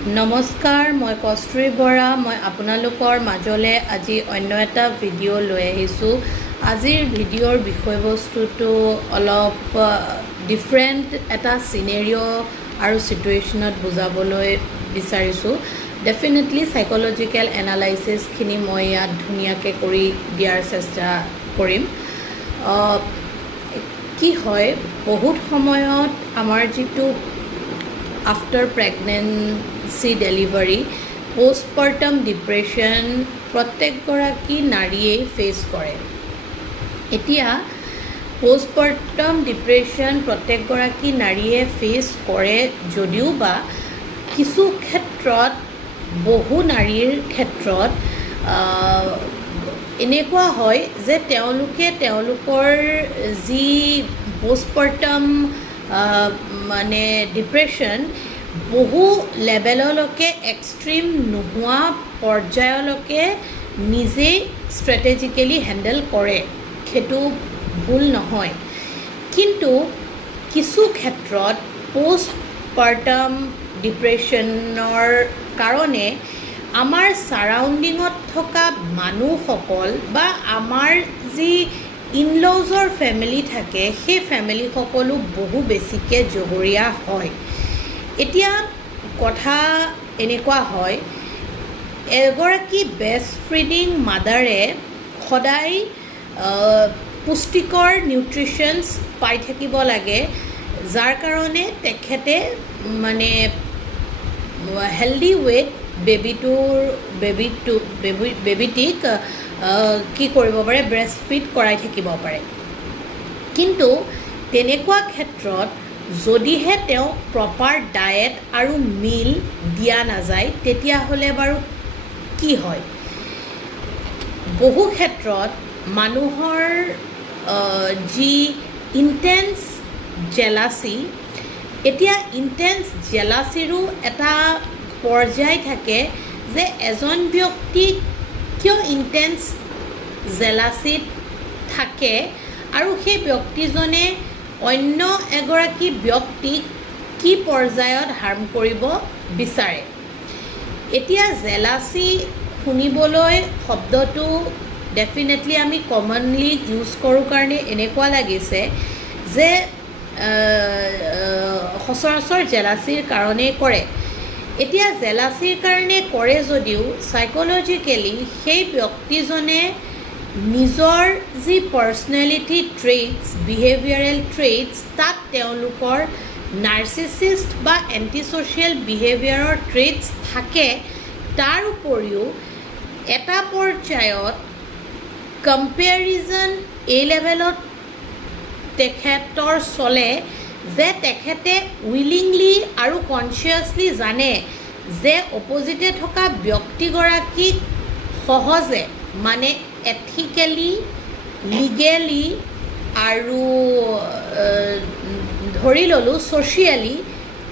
নমস্কাৰ, মই কস্তুৰী বৰা। মই আপোনালোকৰ মাজলৈ আজি অন্য এটা ভিডিঅ' লৈ আহিছোঁ। আজিৰ ভিডিঅ'ৰ বিষয়বস্তুটো অলপ ডিফাৰেণ্ট এটা চিনেৰিঅ' আৰু চিটুৱেশ্যনত বুজাবলৈ বিচাৰিছোঁ। ডেফিনেটলি চাইক'লজিকেল এনালাইচিছখিনি মই ইয়াত ধুনীয়াকৈ কৰি দিয়াৰ চেষ্টা কৰিম। কি হয়, বহুত সময়ত আমাৰ যিটো after pregnancy delivery postpartum depression প্ৰত্যেকগৰাকী নাৰীয়েই ফেচ কৰে। এতিয়া পষ্টপাৰ্টাম ডিপ্ৰেশ্যন প্ৰত্যেকগৰাকী নাৰীয়ে ফেচ কৰে যদিও বা কিছু ক্ষেত্ৰত বহু নাৰীৰ ক্ষেত্ৰত এনেকুৱা হয় যে তেওঁলোকে তেওঁলোকৰ যি পষ্টপাৰ্টাম মানে ডিপ্ৰেশ্যন বহু লেভেললৈকে এক্সট্ৰিম নোহোৱা পৰ্যায়লৈকে নিজেই ষ্ট্ৰেটেজিকেলি হেণ্ডেল কৰে, সেইটো ভুল নহয়। কিন্তু কিছু ক্ষেত্ৰত পষ্টপাৰ্টাম ডিপ্ৰেশ্যনৰ কাৰণে আমাৰ ছাৰাউণ্ডিঙত থকা মানুহসকল বা আমাৰ যি ইনলজৰ ফেমিলি থাকে, সেই ফেমিলিসকলো বহু বেছিকৈ জগৰীয়া হয়। এতিয়া কথা এনেকুৱা হয়, এগৰাকী ব্ৰেষ্ট ফিডিং মাদাৰে সদায় পুষ্টিকৰ নিউট্ৰিশ্যনছ পাই থাকিব লাগে, যাৰ তেখেতে মানে হেল্ডি ৱেত বেবীটিক কি কৰিব পাৰে, ব্ৰেষ্ট ফিড কৰাই থাকিব পাৰে। কিন্তু তেনেকুৱা ক্ষেত্ৰত যদিহে তেওঁ প্ৰপাৰ ডায়েট আৰু মিল দিয়া নাযায়, তেতিয়াহ'লে বাৰু কি হয়, বহু ক্ষেত্ৰত মানুহৰ যি ইণ্টেন্স জেলাচি, এতিয়া ইণ্টেন্স জেলাচিৰো এটা পৰ্যায় থাকে যে এজন ব্যক্তিক কিয় ইণ্টেন্স জেলাচিত থাকে আৰু সেই ব্যক্তিজনে অন্য এগৰাকী ব্যক্তিক কি পৰ্যায়ত হাৰ্ম কৰিব বিচাৰে। এতিয়া জেলাচি শুনিবলৈ শব্দটো ডেফিনেটলি আমি কমনলি ইউজ কৰোঁ কাৰণে এনেকুৱা লাগিছে যে সচৰাচৰ জেলাচিৰ কাৰণেই কৰে। এতিয়া জেলাচিৰ কাৰণে কৰে যদিও চাইক'লজিকেলি সেই ব্যক্তিজনে নিজৰ যি পাৰ্চনেলিটি ট্ৰেইটছ, বিহেভিয়াৰেল ট্ৰেইটছ, তাত তেওঁলোকৰ নাৰ্চিছিষ্ট বা এণ্টি ছ'চিয়েল বিহেভিয়াৰৰ ট্ৰেইটছ থাকে। তাৰ উপৰিও এটা পৰ্যায়ত কম্পেৰিজন এই লেভেলত তেখেতৰ চলে যে তেখেতে উইলিংলি আৰু কনচিয়াছলি জানে যে অপজিটে থকা ব্যক্তিগৰাকীক সহজে মানে এথিকেলি, লিগেলি আৰু ধৰি ল'লোঁ ছ'চিয়েলি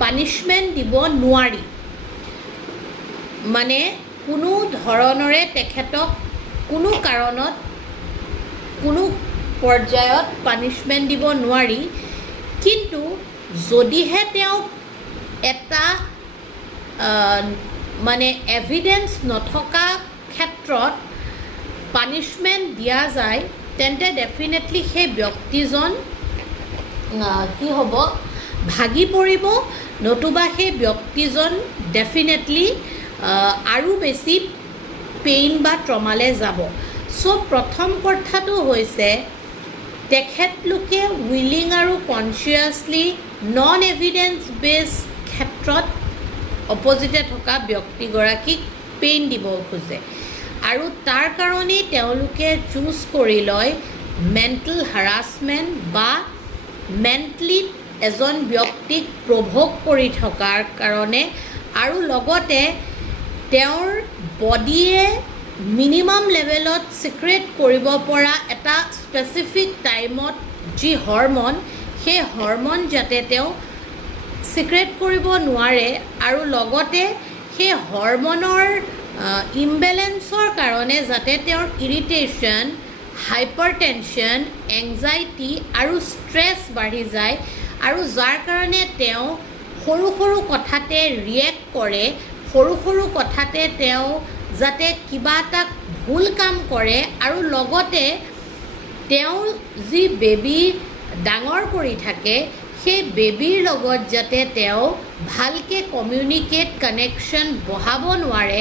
পানিছমেণ্ট দিব নোৱাৰি। মানে কোনো ধৰণৰে তেখেতক কোনো কাৰণত কোনো পৰ্যায়ত পানিছমেণ্ট দিব নোৱাৰি। কিন্তু যদিহে তেওঁক এটা মানে এভিডেঞ্চ নথকা ক্ষেত্ৰত পানিছমেণ্ট দিয়া যায়, তেন্তে ডেফিনেটলি সেই ব্যক্তিজন কি হ'ব, ভাগি পৰিব, নতুবা সেই ব্যক্তিজন ডেফিনেটলি আৰু বেছি পেইন বা ট্ৰমালৈ যাব। চ' প্ৰথম কথাটো হৈছে তেখেতলোকে উইলিং আৰু কনচিয়াছলি নন এভিডেঞ্চ বেছ ক্ষেত্ৰত অপজিটে থকা ব্যক্তিগৰাকীক পেইন দিব খোজে আৰু তাৰ কাৰণেই তেওঁলোকে চুজ কৰি লয় মেণ্টেল হাৰাছমেণ্ট বা মেণ্টেলি এজন ব্যক্তিক প্ৰভোগ কৰি থকাৰ কাৰণে, আৰু লগতে তেওঁৰ বডিয়ে মিনিমাম লেভেলত ছিক্ৰেট কৰিব পৰা এটা স্পেচিফিক টাইমত যি হৰমন, সেই হৰমন যাতে তেওঁ ছিক্ৰেট কৰিব নোৱাৰে, আৰু লগতে সেই হৰমনৰ ইমবেলেঞ্চৰ কাৰণে যাতে তেওঁৰ ইৰিটেশ্যন, হাইপাৰ টেনশ্যন, এংজাইটি আৰু ষ্ট্ৰেছ বাঢ়ি যায়, আৰু যাৰ কাৰণে তেওঁ সৰু সৰু কথাতে ৰিয়েক্ট কৰে, সৰু সৰু কথাতে তেওঁ যাতে কিবা এটা ভুল কাম কৰে আৰু লগতে তেওঁ যি বেবী ডাঙৰ কৰি থাকে সেই বেবীৰ লগত যাতে তেওঁ ভালকৈ কমিউনিকেট কানেকশ্যন বঢ়াব নোৱাৰে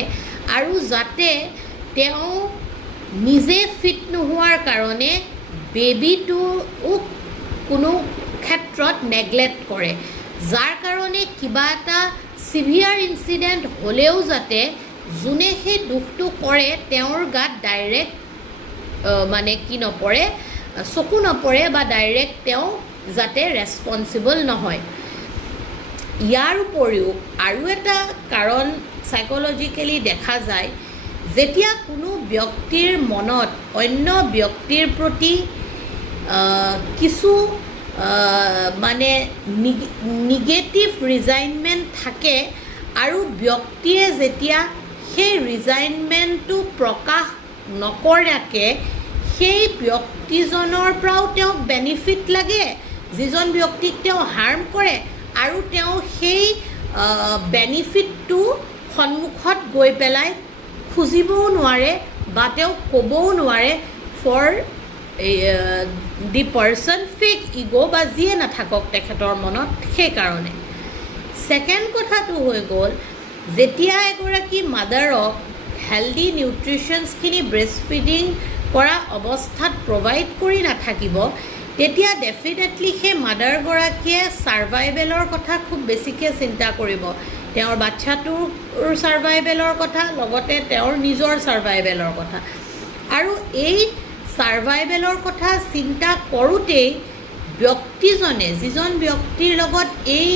আৰু যাতে তেওঁ নিজে ফিট নোহোৱাৰ কাৰণে বেবীটোক কোনো ক্ষেত্ৰত নেগলেক্ট কৰে, যাৰ কাৰণে কিবা এটা চিভিয়াৰ ইনচিডেণ্ট হ'লেও যাতে যোনে সেই দুখটো কৰে তেওঁৰ গাত ডাইৰেক্ট মানে কি নপৰে, চকু নপৰে বা ডাইৰেক্ট তেওঁ যাতে ৰেছপনচিবল নহয়। ইয়াৰ উপৰিও আৰু এটা কাৰণ চাইক'লজিকেলি দেখা যায়, যেতিয়া কোনো ব্যক্তিৰ মনত অন্য ব্যক্তিৰ প্ৰতি কিছু মানে নিগেটিভ ৰিজাইনমেণ্ট থাকে আৰু ব্যক্তিয়ে যেতিয়া সেই ৰিজাইনমেণ্টটো প্ৰকাশ নকৰাকৈ সেই ব্যক্তিজনৰ পৰাও তেওঁক বেনিফিট লাগে, যিজন ব্যক্তিক তেওঁ হাৰ্ম কৰে, আৰু তেওঁ সেই বেনিফিটটো সন্মুখত গৈ পেলাই খুজিবও নোৱাৰে বা তেওঁ ক'বও নোৱাৰে for the person fake ego' বা যিয়ে নাথাকক তেখেতৰ মনত। সেইকাৰণে ছেকেণ্ড কথাটো হৈ গ'ল, যেতিয়া এগৰাকী মাদাৰক হেল্ডি নিউট্ৰিশ্যনছখিনি ব্ৰেষ্ট ফিডিং কৰা অৱস্থাত প্ৰভাইড কৰি নাথাকিব, তেতিয়া ডেফিনেটলি সেই মাদাৰগৰাকীয়ে ছাৰ্ভাইভেলৰ কথা খুব বেছিকৈ চিন্তা কৰিব, তেওঁৰ বাচ্ছাটোৰ ছাৰ্ভাইভেলৰ কথা, লগতে তেওঁৰ নিজৰ ছাৰ্ভাইভেলৰ কথা। আৰু এই ছাৰ্ভাইভেলৰ কথা চিন্তা কৰোঁতেই ব্যক্তিজনে, যিজন ব্যক্তিৰ লগত এই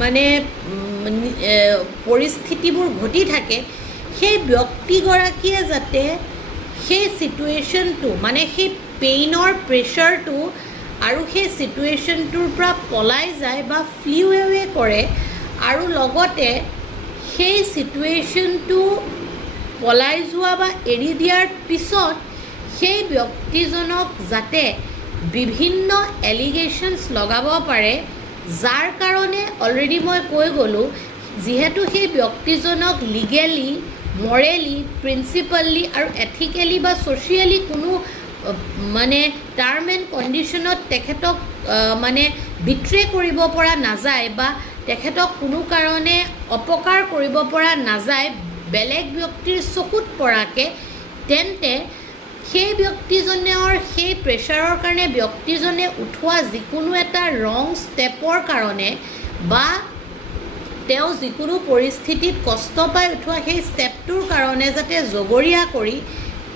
মানে পৰিস্থিতিবোৰ ঘটি থাকে, সেই ব্যক্তিগৰাকীয়ে যাতে সেই ছিটুৱেশ্যনটো মানে সেই পেইনৰ প্ৰেছাৰটো আৰু সেই ছিটুৱেশ্যনটোৰ পৰা পলাই যায় বা ফ্লি এৱে কৰে, আৰু লগতে সেই ছিটুৱেশ্যনটো পলাই যোৱা বা এৰি দিয়াৰ পিছত সেই ব্যক্তিজনক যাতে বিভিন্ন এলিগেশ্যনছ লগাব পাৰে, যাৰ কাৰণে অলৰেডি মই কৈ গ'লোঁ, যিহেতু সেই ব্যক্তিজনক লিগেলি, মৰেলি, প্ৰিন্সিপালি আৰু এথিকেলি বা ছ'চিয়েলি কোনো মানে টাৰ্ম এণ্ড কণ্ডিশ্যনত তেখেতক মানে বিট্ৰে কৰিব পৰা নাযায় বা তেখেতক কোনো কাৰণে অপকাৰ কৰিব পৰা নাযায় বেলেগ ব্যক্তিৰ চকুত পৰাকৈ, তেন্তে সেই ব্যক্তিজনৰ সেই প্ৰেছাৰৰ কাৰণে ব্যক্তিজনে উঠোৱা যিকোনো এটা ৰং ষ্টেপৰ কাৰণে বা তেওঁ যিকোনো পৰিস্থিতিত কষ্ট পাই উঠোৱা সেই ষ্টেপটোৰ কাৰণে যাতে জগৰীয়া কৰি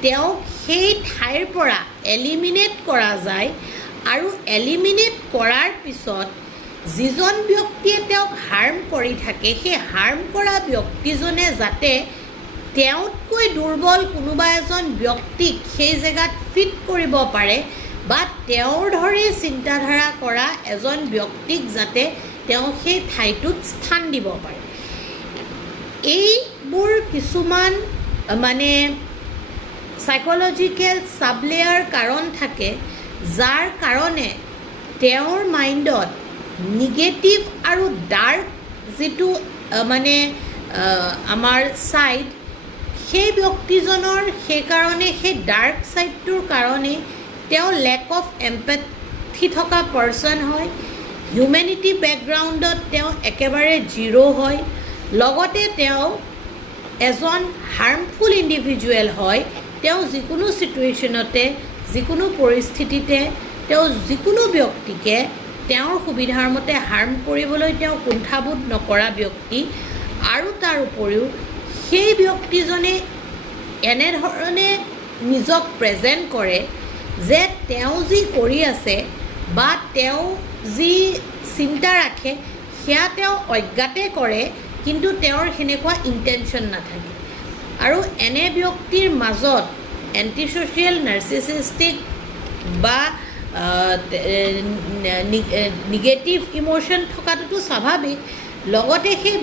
তেওঁক সেই ঠাইৰ পৰা এলিমিনেট কৰা যায়, আৰু এলিমিনেট কৰাৰ পিছত যিজন ব্যক্তিয়ে তেওঁক হাৰ্ম কৰি থাকে সেই হাৰ্ম কৰা ব্যক্তিজনে যাতে তেওঁতকৈ দুৰ্বল কোনোবা এজন ব্যক্তিক সেই জেগাত ফিট কৰিব পাৰে বা তেওঁৰ দৰে চিন্তাধাৰা কৰা এজন ব্যক্তিক যাতে তেওঁ সেই ঠাইটোত স্থান দিব পাৰে। এইবোৰ কিছুমান মানে চাইক'লজিকেল ছাবলেয়াৰ কাৰণ থাকে, যাৰ কাৰণে তেওঁৰ মাইণ্ডত নিগেটিভ আৰু ডাৰ্ক যিটো মানে আমাৰ ছাইড, সেই ব্যক্তিজনৰ সেইকাৰণে সেই ডাৰ্ক ছাইডটোৰ কাৰণে তেওঁ লেক অফ এম্পেথি থকা পাৰ্চন হয়, হিউমেনিটি বেকগ্ৰাউণ্ডত তেওঁ একেবাৰে জিৰ' হয়, লগতে তেওঁ এজন হাৰ্মফুল ইণ্ডিভিজুৱেল হয়। তেওঁ যিকোনো ছিটুৱেশ্যনতে, যিকোনো পৰিস্থিতিতে তেওঁ যিকোনো ব্যক্তিকে তেওঁৰ সুবিধাৰ মতে হাৰ্ম কৰিবলৈ তেওঁ কুণ্ঠাবোধ নকৰা ব্যক্তি। আৰু তাৰ উপৰিও সেই ব্যক্তিজনে এনেধৰণে নিজক প্ৰেজেণ্ট কৰে যে তেওঁ যি কৰি আছে বা তেওঁ যি চিন্তা ৰাখে সেয়া তেওঁ অজ্ঞাতে কৰে, কিন্তু তেওঁৰ সেনেকুৱা ইণ্টেনশ্যন নাথাকে। আৰু এনে ব্যক্তিৰ মাজত এণ্টি ছ'চিয়েল নাৰ্চিছিষ্টিক বা নিগেটিভ ইম'শ্যন থকাটোতো স্বাভাৱিক, লগতে সেই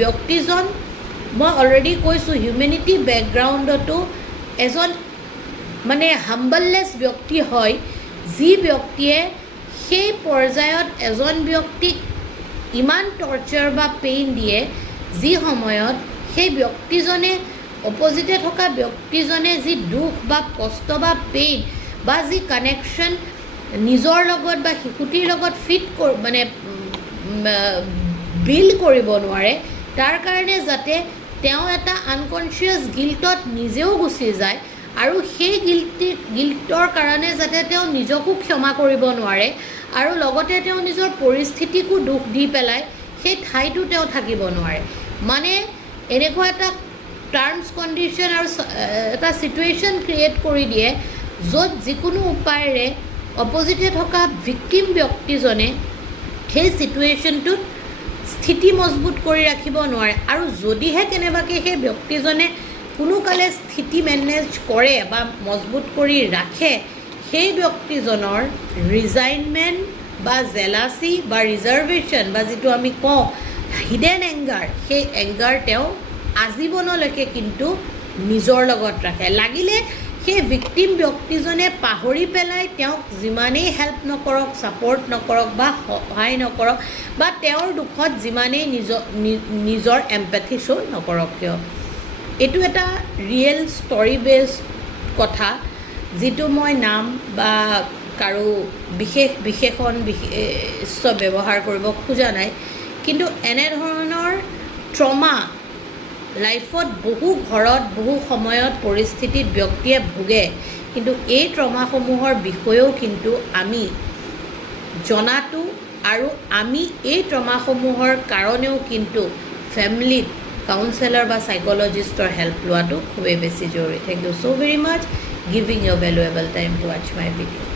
ব্যক্তিজন মই অলৰেডি কৈছোঁ হিউমেনিটি বেকগ্ৰাউণ্ডতো এজন মানে হাম্বললেছ ব্যক্তি হয়, যি ব্যক্তিয়ে সেই পৰ্যায়ত এজন ব্যক্তিক ইমান টৰ্চাৰ বা পেইন দিয়ে যি সময়ত সেই ব্যক্তিজনে অপজিটে থকা ব্যক্তিজনে যি দুখ বা কষ্ট বা পেইন বা যি কানেকশ্যন নিজৰ লগত বা শিশুটিৰ লগত মানে বিল্ড কৰিব নোৱাৰে, তাৰ কাৰণে যাতে তেওঁ এটা আনকনচিয়াছ গিল্টত নিজেও গুচি যায় আৰু সেই গিল্টৰ কাৰণে যাতে তেওঁ নিজকো ক্ষমা কৰিব নোৱাৰে আৰু লগতে তেওঁ নিজৰ পৰিস্থিতিকো দুখ দি পেলাই সেই ঠাইতো তেওঁ থাকিব নোৱাৰে। মানে এনেকুৱা এটা টাৰ্মছ কণ্ডিশ্যন আৰু এটা ছিটুৱেশ্যন ক্ৰিয়েট কৰি দিয়ে য'ত যিকোনো উপায়েৰে অপজিটে থকা ভিক্টিম ব্যক্তিজনে সেই ছিটুৱেশ্যনটোত স্থিতি মজবুত কৰি ৰাখিব নোৱাৰে আৰু যদিহে কেনেবাকৈ সেই ব্যক্তিজনে কোনো কালে স্থিতি মেনেজ কৰে বা মজবুত কৰি ৰাখে, সেই ব্যক্তিজনৰ ৰিজাইনমেণ্ট বা জেলাচি বা ৰিজাৰ্ভেশ্যন বা যিটো আমি কওঁ হিডেন এংগাৰ, সেই এংগাৰ তেওঁ আজীৱনলৈকে কিন্তু নিজৰ লগত ৰাখে। লাগিলে সেই ভিক্টিম ব্যক্তিজনে পাহৰি পেলাই তেওঁক যিমানেই হেল্প নকৰক, ছাপৰ্ট নকৰক বা সহায় নকৰক বা তেওঁৰ দুখত যিমানেই নিজৰ এম্পেথি শ্ব' নকৰক কিয়। এইটো এটা ৰিয়েল ষ্টৰি বেছড কথা, যিটো মই নাম বা কাৰো বিশেষণ ব্যৱহাৰ কৰিব খোজা নাই। কিন্তু এনেধৰণৰ ট্ৰমা লাইফত বহু ঘৰত বহু সময়ত পৰিস্থিতিত ব্যক্তিয়ে ভোগে, কিন্তু এই ট্ৰমাসমূহৰ বিষয়েও কিন্তু আমি জনাটো আৰু আমি এই ট্ৰমাসমূহৰ কাৰণেও কিন্তু ফেমিলিত কাউন্সেলৰ বা সাইকোলজিষ্টৰ হেল্প লোৱাটো খুবেই বেছি জৰুৰী। Thank you so very much giving your valuable time to watch my video.